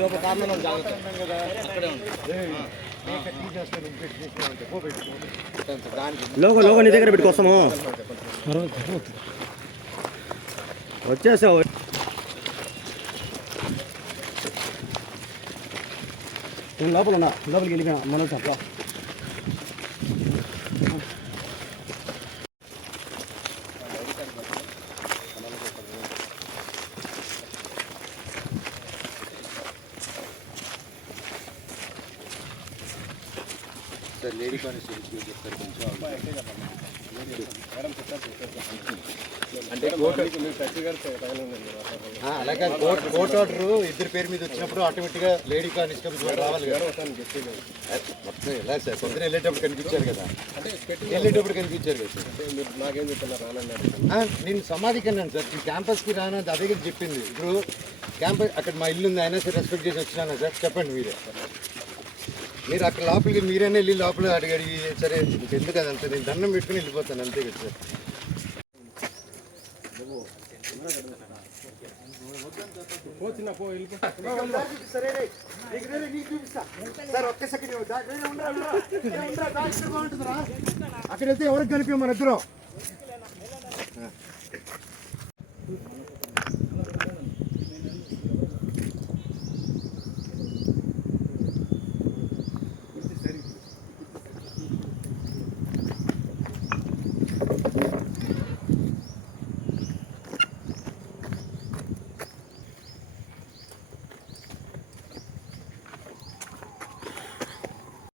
లోపల కారణం లోగో నీ దగ్గర పెట్టుకోస్తాము. వచ్చేసావు. నేను లోపల ఉన్నా, లోపలికి వెళ్ళిపోయినా మనం తప్ప. సార్ లేడీ కానిస్టేబుల్కి చెప్తారు కొంచెం. అంటే అలాగే కోర్టు ఆర్డర్ ఇద్దరు పేరు మీద వచ్చినప్పుడు ఆటోమేటిక్గా లేడీ కానిస్టేబుల్స్ రావాలి కదా. మొత్తం ఎలా సార్ పొద్దున వెళ్ళేటప్పుడు కనిపించారు కదా, వెళ్ళేటప్పుడు కనిపించారు కదా సార్. నాకేం చెప్తున్నారు? నేను సమాధికి అన్నాను సార్, ఈ క్యాంపస్కి రాను అదే కదా చెప్పింది. ఇప్పుడు క్యాంపస్ అక్కడ మా ఇల్లు ఉంది, అయినా సరే రెస్పెక్ట్ చేసి వచ్చినాను సార్. చెప్పండి మీరే, మీరు అక్కడ లోపలికి మీరైనా వెళ్ళి లోపల అడిగి సరే ఎందుకు అదంతా నేను దండం పెట్టుకుని వెళ్ళిపోతాను అంతే కదా సార్. అక్కడ వెళ్తే ఎవరికి కనిపి మన ఇద్దరం